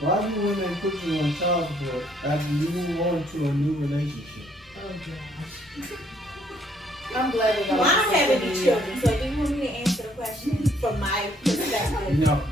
Why you women put you on child support after you move on to a new relationship? Oh gosh. I'm glad we got. Well, I don't have any children, so do you want me to answer the question from my perspective? No.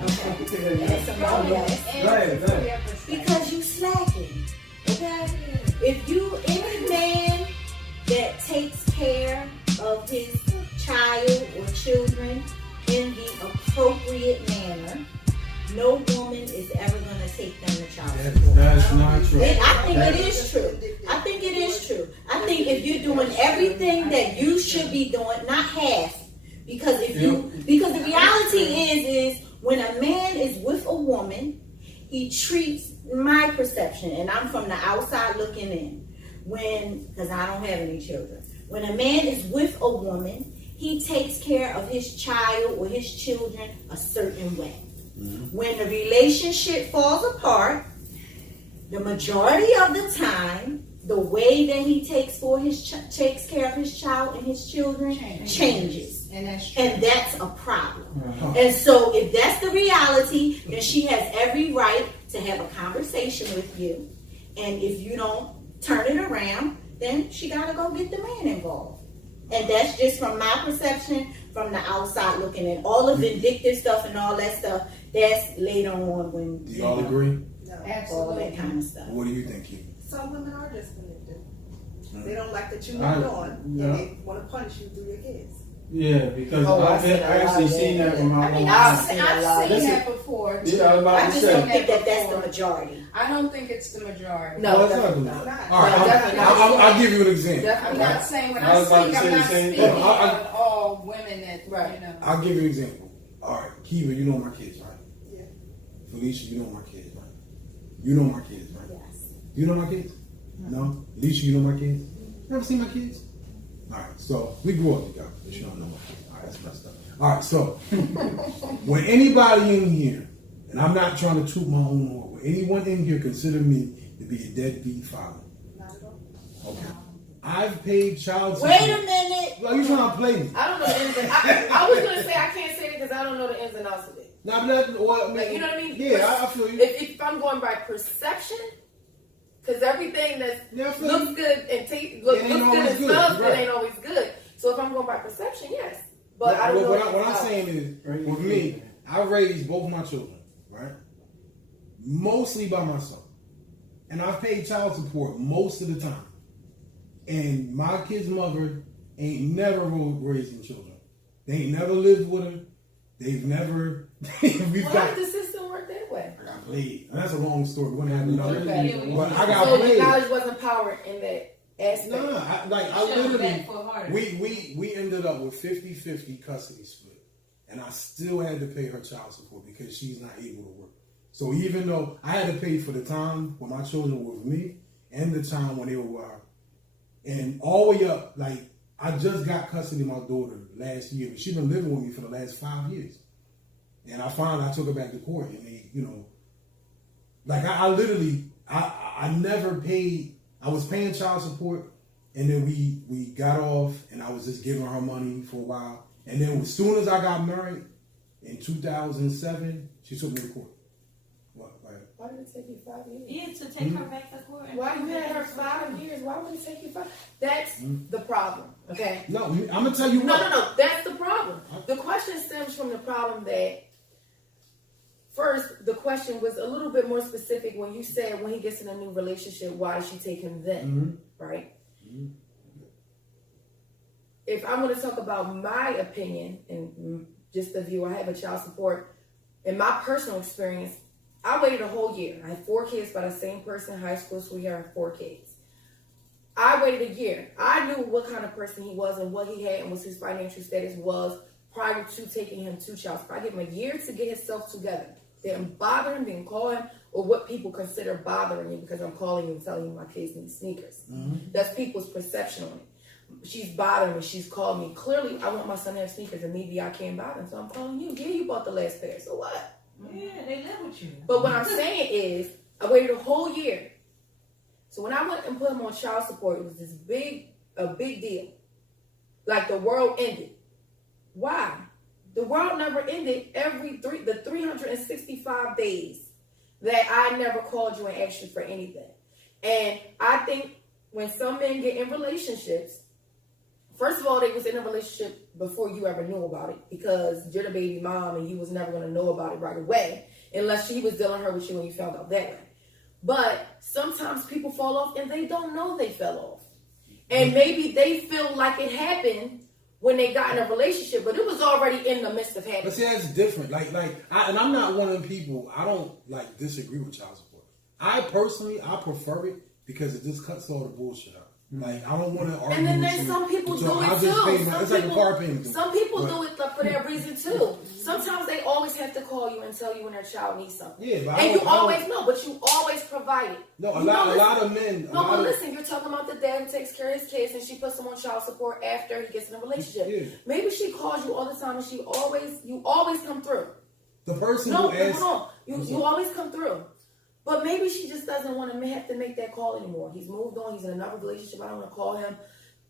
Okay. And somebody else. Go ahead. Because you slacking. Okay? If you any man that takes care of his child or children in the appropriate manner, no woman is ever going to take them to child support. That's not true. I think it is true. I think it is true. I think if you're doing everything that you should be doing, not half, because the reality is when a man is with a woman, he treats, my perception, and I'm from the outside looking in, because I don't have any children. When a man is with a woman, he takes care of his child or his children a certain way. Mm-hmm. When the relationship falls apart, the majority of the time, the way that he takes care of his child and his children changes. And that's true. And that's a problem. Mm-hmm. And so if that's the reality, then she has every right to have a conversation with you. And if you don't turn it around, then she got to go get the man involved. And that's just from my perception, from the outside looking in. All the vindictive stuff and all that stuff, that's later on when... Do y'all agree? No, all that kind of stuff. What do you think, Keith? Some women are just vindictive. They don't like that you moved on, and they want to punish you through your kids. Yeah, because I've actually seen that from my mom. I've seen that before. Yeah, I was about I to just say. don't think that that's the majority. I don't think it's the majority. No, it's not the No, majority. not. All right, I'll give you an example. I'm not saying when I was about to I'm say the not same speaking thing. of all women that, Right. you know. I'll give you an example. All right, Kiva, you know my kids, right? Yeah. Felicia, you know my kids, right? You know my kids, right? Yes. You know my kids? No? Alicia, you know my kids? Never seen my kids? All right, so we grew up together, but you don't know my kids. All right, that's messed up. All right, so when anybody in here, and I'm not trying to toot my own horn, when anyone in here consider me to be a deadbeat father? Not at all. Okay. I've paid child support. Wait a minute. Well, you trying to play me? I don't know the ins and I was gonna say I can't say it because I don't know the ins and outs of it. No, but that, well, I mean, Like, you know what I mean? Yeah, I feel you. If I'm going by perception, because everything that looks good and looks good and smells good ain't always good. So if I'm going by perception, yes. But I don't know. What I'm saying is, with me, I raised both my children, right? Mostly by myself. And I've paid child support most of the time. And my kid's mother ain't never raising children. They ain't never lived with her. They've never... Why did the system work that way? I got played. And that's a long story. We're going to have Okay. But I got so played. the knowledge wasn't powered in that aspect. No, I literally... We ended up with 50-50 custody split. And I still had to pay her child support because she's not able to work. So even though I had to pay for the time when my children were with me and the time when they were with her, and all the way up, like, I just got custody of my daughter last year, but she's been living with me for the last 5 years. And I took her back to court, and they, you know, like, I literally, I never paid, I was paying child support, and then we got off, and I was just giving her money for a while. And then as soon as I got married in 2007, she took me to court. Why did it take you 5 years? Yeah, to take her back to court. Why you had her 5 years? Why would it take you 5? That's the problem, okay? No, I'm going to tell you what. No. That's the problem. The question stems from the problem that, first, the question was a little bit more specific when you said when he gets in a new relationship, why does she take him then, right? Mm-hmm. If I'm going to talk about my opinion and just the view, I have a child support. In my personal experience, I waited a whole year. I had 4 kids by the same person, high school sweetheart, 4 kids. I waited a year. I knew what kind of person he was and what he had and what his financial status was prior to taking him to child support. I gave him a year to get himself together. Didn't bother him, didn't call him, or what people consider bothering you because I'm calling you and telling you my kids need sneakers. Mm-hmm. That's people's perception on it. She's bothering me. She's called me. Clearly, I want my son to have sneakers, and maybe I can't buy them, so I'm calling you. Yeah, you bought the last pair, so what? Yeah, they live with you. But what I'm saying is, I waited a whole year. So when I went and put him on child support, it was a big deal. Like the world ended. Why? The world never ended the 365 days that I never called you and asked you for anything. And I think when some men get in relationships, first of all, they was in a relationship before you ever knew about it because you're the baby mom and you was never going to know about it right away unless she was dealing her with you when you found out that way. But sometimes people fall off and they don't know they fell off. And maybe they feel like it happened when they got in a relationship, but it was already in the midst of happening. But see, that's different. And I'm not one of them people. I don't disagree with child support. I personally, I prefer it because it just cuts all the bullshit out. Like, I don't want to argue. And then some people do it too. It's like a car payment. Some people do it for that reason too. Sometimes they always have to call you and tell you when their child needs something. Yeah, but and you always know, but you always provide it. No, a lot of men. No, but listen, you're talking about the dad who takes care of his kids and she puts him on child support after he gets in a relationship. Yeah. Maybe she calls you all the time and you always come through. The person who asks. No, you always come through. But maybe she just doesn't want to have to make that call anymore. He's moved on. He's in another relationship. I don't want to call him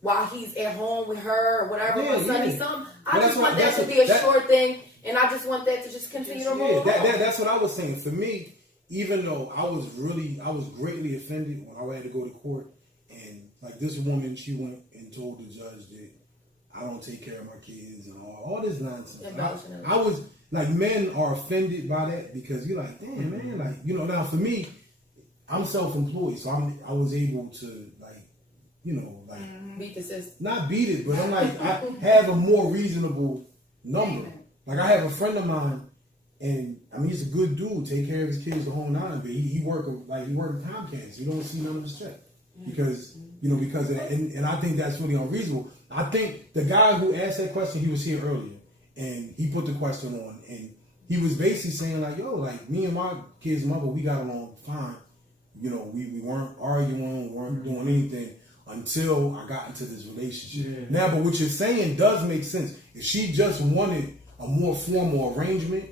while he's at home with her or whatever. I just want that to be a short thing, and I just want that to just continue to roll. That's what I was saying. For me, even though I was greatly offended when I had to go to court, and like this woman, she went and told the judge that I don't take care of my kids and all this nonsense. I was. Like, men are offended by that because you're like, damn, man. Like, now for me, I'm self-employed, so I was able to, beat the system. Not beat it, but I'm like, I have a more reasonable number. Like, I have a friend of mine, and I mean, he's a good dude, take care of his kids the whole nine, but he work at Comcast. You don't see none of his check because of that. And I think that's really unreasonable. I think the guy who asked that question, he was here earlier. And he put the question on, and he was basically saying like, "Yo, like me and my kid's mother, we got along fine. We weren't arguing, we weren't doing anything until I got into this relationship." Yeah. Now, but what you're saying does make sense. If she just wanted a more formal arrangement,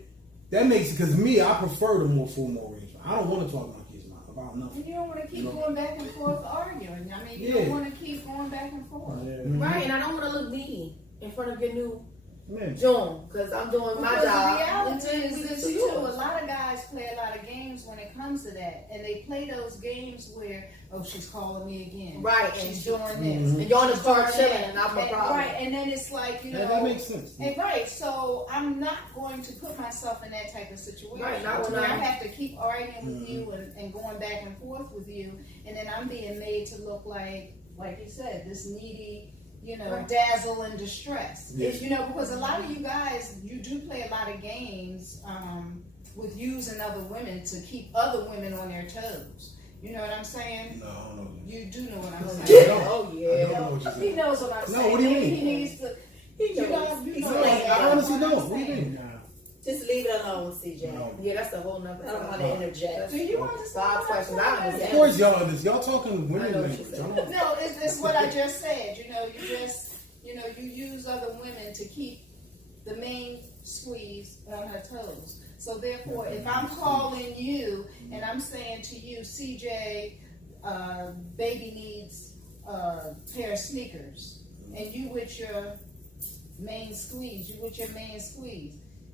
that makes it. Because me, I prefer the more formal arrangement. I don't want to talk to my kids about nothing. And you don't want to keep going back and forth arguing. I mean, you don't want to keep going back and forth. Right, and I don't want to look needy in front of your new John, because I'm doing my job. The reality is this too. A lot of guys play a lot of games when it comes to that, and they play those games where, oh, she's calling me again, right? She's doing this, and you're on the car chilling, and not my problem, right? And then it's like that makes sense, and right. So I'm not going to put myself in that type of situation. Right, where I have to keep arguing with you and going back and forth with you, and then I'm being made to look like you said, this needy. Dazzle and distress. Yeah. Because a lot of you guys, you do play a lot of games with using other women to keep other women on their toes. You know what I'm saying? No, I don't know. You do know what I'm saying. Oh, yeah. I don't know what you're saying. He knows what I'm saying. No, what do you mean? He needs to. I honestly don't. What do you mean? Just leave it alone, CJ. No. Yeah, that's a whole nother. I don't want to interject. Do you understand? 5 questions. I understand. Of course, y'all talking women language. No, it's what I just said. You use other women to keep the main squeeze on her toes. So therefore, if I'm calling you and I'm saying to you, CJ, baby needs a pair of sneakers, and you with your main squeeze,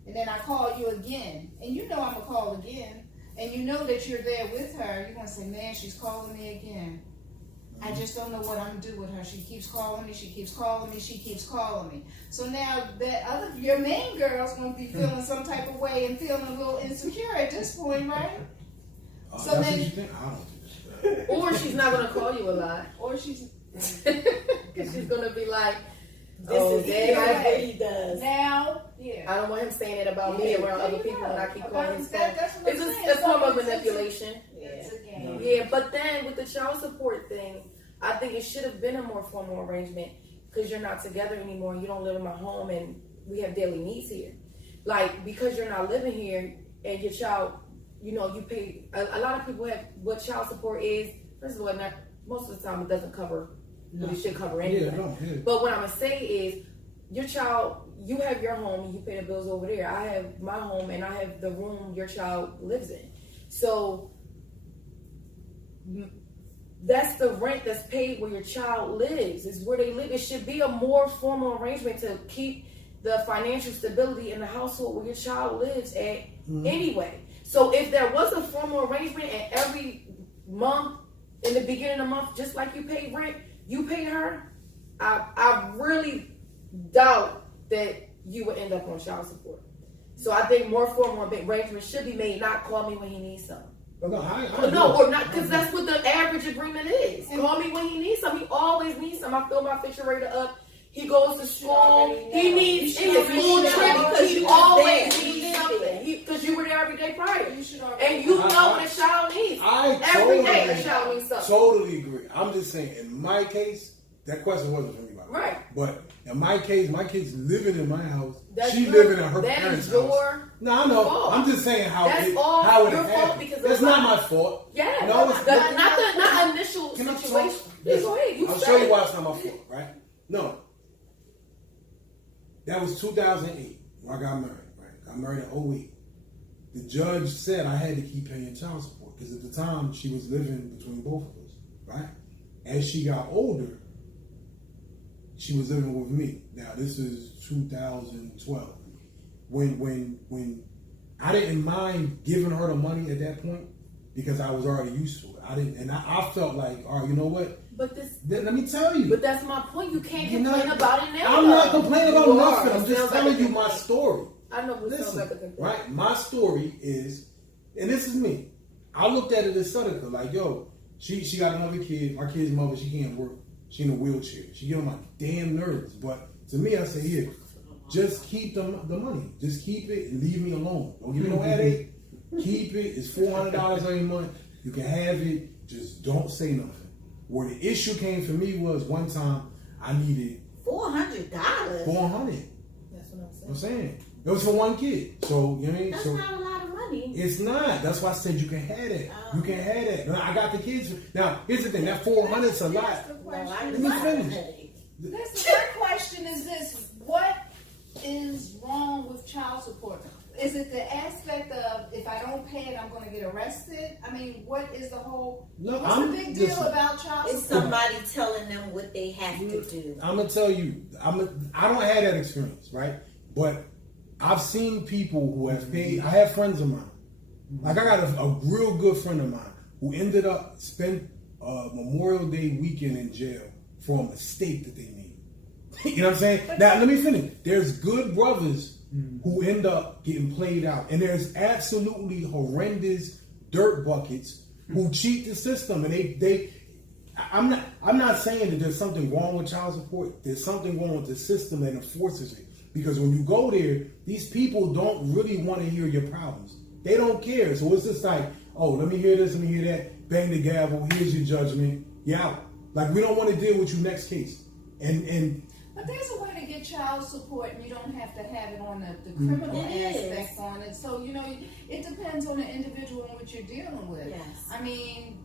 and then I call you again, and you know I'm gonna call again, and you know that you're there with her, you're gonna say, man, she's calling me again. I just don't know what I'm gonna do with her. She keeps calling me. So now your main girl's gonna be feeling some type of way and feeling a little insecure at this point, right? So that's what you think? I don't think so. Or she's not gonna call you a lot. Or she's because she's gonna be like, this is Dad, what he does. Now, I don't want him saying it about me around other people when I keep calling his phone. It's a form of manipulation. It's a game. Yeah, but then with the child support thing, I think it should have been a more formal arrangement because you're not together anymore. You don't live in my home, and we have daily needs here. Like, because you're not living here and your child, you pay. A lot of people have what child support is. First of all, most of the time it doesn't cover. But it should cover anything. But what I'm gonna say is, your child, you have your home and you pay the bills over there. I have my home and I have the room your child lives in. So that's the rent that's paid where your child lives, is where they live. It should be a more formal arrangement to keep the financial stability in the household where your child lives at anyway. So if there was a formal arrangement and every month, in the beginning of the month, just like you pay rent, you pay her, I really doubt that you would end up on child support. So I think more formal arrangements should be made, not call me when he needs something. Or not, because that's what the average agreement is. Call me when he needs something. He always needs something. I fill my refrigerator up. He goes to school. He needs his school trip because he always needs something. Because you were there every day prior. And you know what a child needs. Every day a child needs something. Totally agree. I'm just saying, in my case, that question wasn't for me. Right. But in my case, my kid's living in my house. She living in her parents' house. No, I know. Fault. I'm just saying how that's it all how it your happened. fault because that's not my fault. Yeah. No, it's not initial situation. Go ahead. I'll show you why it's not my fault, right? No. That was 2008 when I got married, right? Got married in 08. The judge said I had to keep paying child support because at the time she was living between both of us, right? As she got older, she was living with me. Now this is 2012. When I didn't mind giving her the money at that point because I was already used to it. I felt like, all right, you know what? But let me tell you. But that's my point. You can't complain about it now. I'm not complaining about nothing. I'm just telling you my story. I know what sounds like a complaint. Right? My story is, and this is me. I looked at it as Sadaka, like, yo, she got another kid. My kid's mother, she can't work. She in a wheelchair. She get on my damn nerves. But to me, I say, here, just keep the money. Just keep it and leave me alone. Don't give me no headache. Keep it. It's $400 every month. You can have it. Just don't say nothing. Where the issue came for me was one time I needed $400. $400. That's what I'm saying. It was for one kid. So, you know what I mean? That's not a lot of money. It's not. That's why I said you can have it. You can have that. Now, I got the kids. Now, here's the thing. That $400 is a lot. Let me finish. Listen, my question is this. What is wrong with child support? Is it the aspect of if I don't pay it, I'm going to get arrested? I mean, what is the whole? What's the big deal about child support? It's somebody telling them what they have to do. I'm gonna tell you. I don't have that experience, right? But I've seen people who have paid. I have friends of mine. Like I got a real good friend of mine who ended up spent Memorial Day weekend in jail for a mistake that they made. You know what I'm saying? Now let me finish. There's good brothers who end up getting played out. And there's absolutely horrendous dirt buckets who cheat the system. And I'm not saying that there's something wrong with child support. There's something wrong with the system that enforces it. Because when you go there, these people don't really want to hear your problems. They don't care. So it's just like, oh, let me hear this, let me hear that. Bang the gavel. Here's your judgment. You're out. Like, we don't want to deal with you next case. But there's a way to get child support, and you don't have to have it on the criminal aspect on it. So, it depends on the individual and what you're dealing with. Yes. I mean,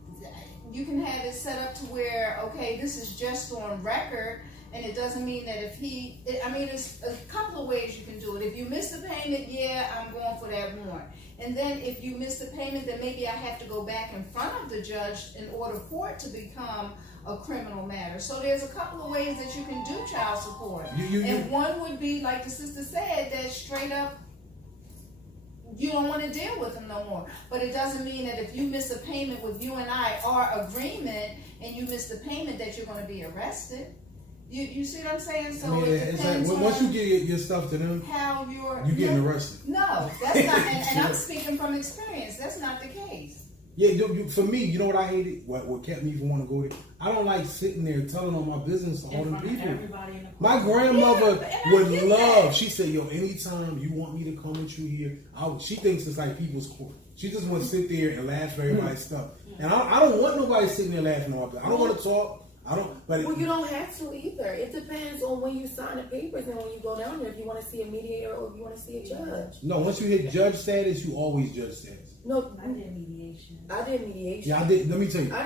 you can have it set up to where, okay, this is just on record, and it doesn't mean that if there's a couple of ways you can do it. If you miss the payment, I'm going for that warrant. And then if you miss the payment, then maybe I have to go back in front of the judge in order for it to become a criminal matter. So there's a couple of ways that you can do child support. And one would be, like the sister said, that straight up, you don't want to deal with them no more. But it doesn't mean that if you miss a payment with you and I, our agreement, and you miss the payment, that you're going to be arrested. You see what I'm saying? So it depends on once you get your stuff to them, how you're getting arrested. No, that's not. And I'm speaking from experience. That's not the case. Yeah, for me, you know what I hated? What kept me from wanting to go there? I don't like sitting there telling all my business to all them people. My grandmother would love. She said, "Yo, anytime you want me to come with you here," she thinks it's like people's court. She just wants to sit there and laugh at everybody's stuff. And I don't want nobody sitting there laughing all day. I don't want to talk. Well, you don't have to either. It depends on when you sign the papers and when you go down there. If you want to see a mediator or if you want to see a judge. No, once you hit judge status, you always judge status. No, I did mediation. Yeah, I did. Let me tell you. I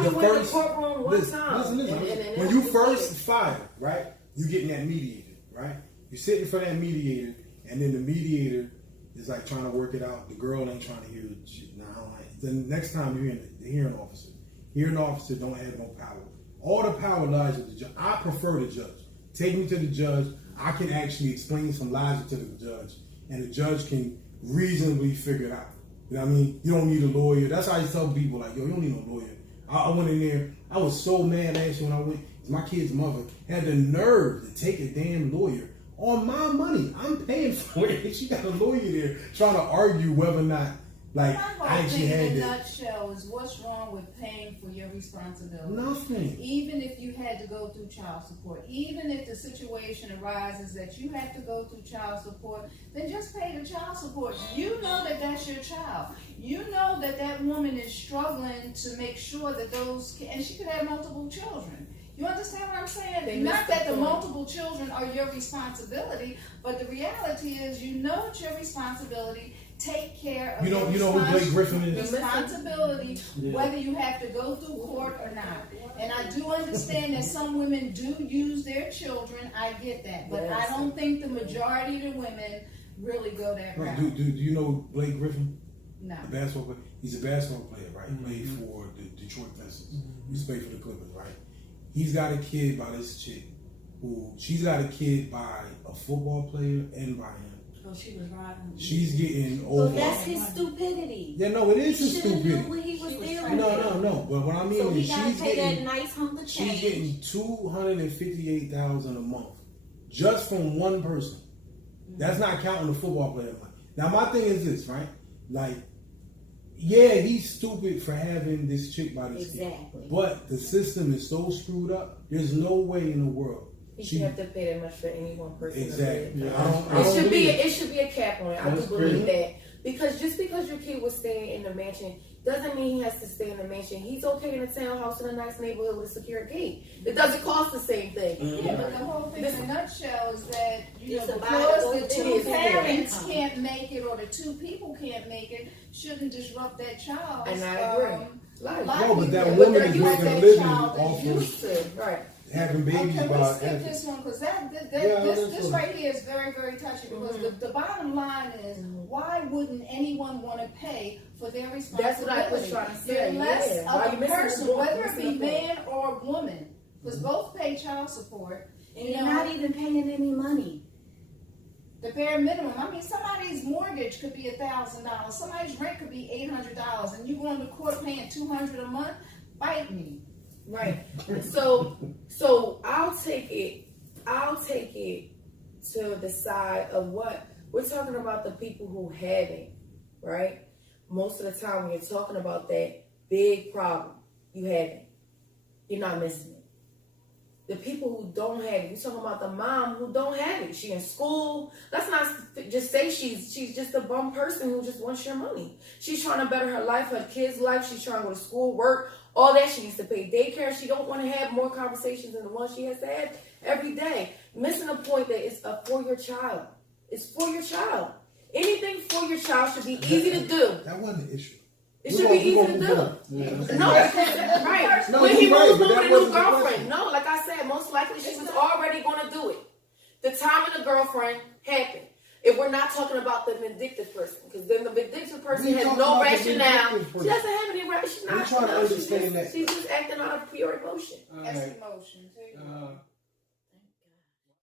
did the first. The courtroom one time. Listen. When you first file, right, you getting that mediator, right? You're sitting for that mediator, and then the mediator is like trying to work it out. The girl ain't trying to hear the shit. The next time you're in the hearing officer. Hearing officer don't have no power. All the power lies with the judge. I prefer the judge. take me to the judge. I can actually explain some logic to the judge, and the judge can reasonably figure it out. You know what I mean? You don't need a lawyer. That's how I tell people, like, yo, you don't need no lawyer. I went in there. I was so mad last year when I went. My kid's mother had the nerve to take a damn lawyer on my money. I'm paying for it. She got a lawyer there trying to argue whether or not, like, I actually had in a that. nutshell is what's wrong with paying for your responsibility? Nothing. Even if you had to go through child support, even if the situation arises that you have to go through child support, then just pay the child support. You know that that's your child. You know that that woman is struggling to make sure that and she could have multiple children. You understand what I'm saying? Not that the multiple children are your responsibility, but the reality is you know it's your responsibility. Take care of You know who Blake Griffin is? Responsibility, whether you have to go through court or not. And I do understand that some women do use their children. I get that. But I don't think the majority of the women really go that route. Do you know Blake Griffin? No. The basketball player? He's a basketball player, right? He played for the Detroit Pistons. He used to play for the Clippers, right? He's got a kid by this chick she's got a kid by a football player and by him. Oh, she was riding. She's getting over. So that's his stupidity. Yeah, no, it is his stupidity. What he was dealing No. But what I mean so is she's getting that nice hunk of change. She's getting $258,000 a month just from one person. That's not counting the football player money. Now my thing is this, right? Like, yeah, he's stupid for having this chick by this kid. But the system is so screwed up. There's no way in the world. You should have to pay that much for any one person. Exactly. It should be a cap on it. I do believe that. Because just because your kid was staying in the mansion doesn't mean he has to stay in the mansion. He's okay in a townhouse in a nice neighborhood with a secure gate. It doesn't cost the same thing. Yeah, but the whole thing in a nutshell is that, because the two two parents can't make it or the two people can't make it, shouldn't disrupt that child's and I agree. No, but that woman is making a living off of right. having babies by by skip this one because this right here is very, very touchy because the bottom line is why wouldn't anyone want to pay for their responsibility? That's what I was trying to say. Unless a person, whether it be man or woman, because both pay child support. And you're not even paying any money. The bare minimum. I mean, somebody's mortgage could be $1,000. Somebody's rent could be $800, and you going to court paying $200 a month. Bite me. Right. So I'll take it to the side of what we're talking about, the people who have it, right? Most of the time when you're talking about that big problem, you have it. You're not missing it. The people who don't have it, you're talking about the mom who don't have it. She in school. Let's not just say she's just a bum person who just wants your money. She's trying to better her life, her kids' life. She's trying to go to school, work, all that. She needs to pay daycare. She don't want to have more conversations than the one she has to have every day. Missing the point that it's for your child. It's for your child. Anything for your child should be easy to do. That wasn't the issue. It should be easy to do. No, right. When he moved in with a new girlfriend. No, like I said, most likely she was already going to do it. The time of the girlfriend happened. If we're not talking about the vindictive person, because then the vindictive person has no rationale. She doesn't have any rationale. I'm trying to understand that. She's just acting out of pure emotion. That's emotion, too.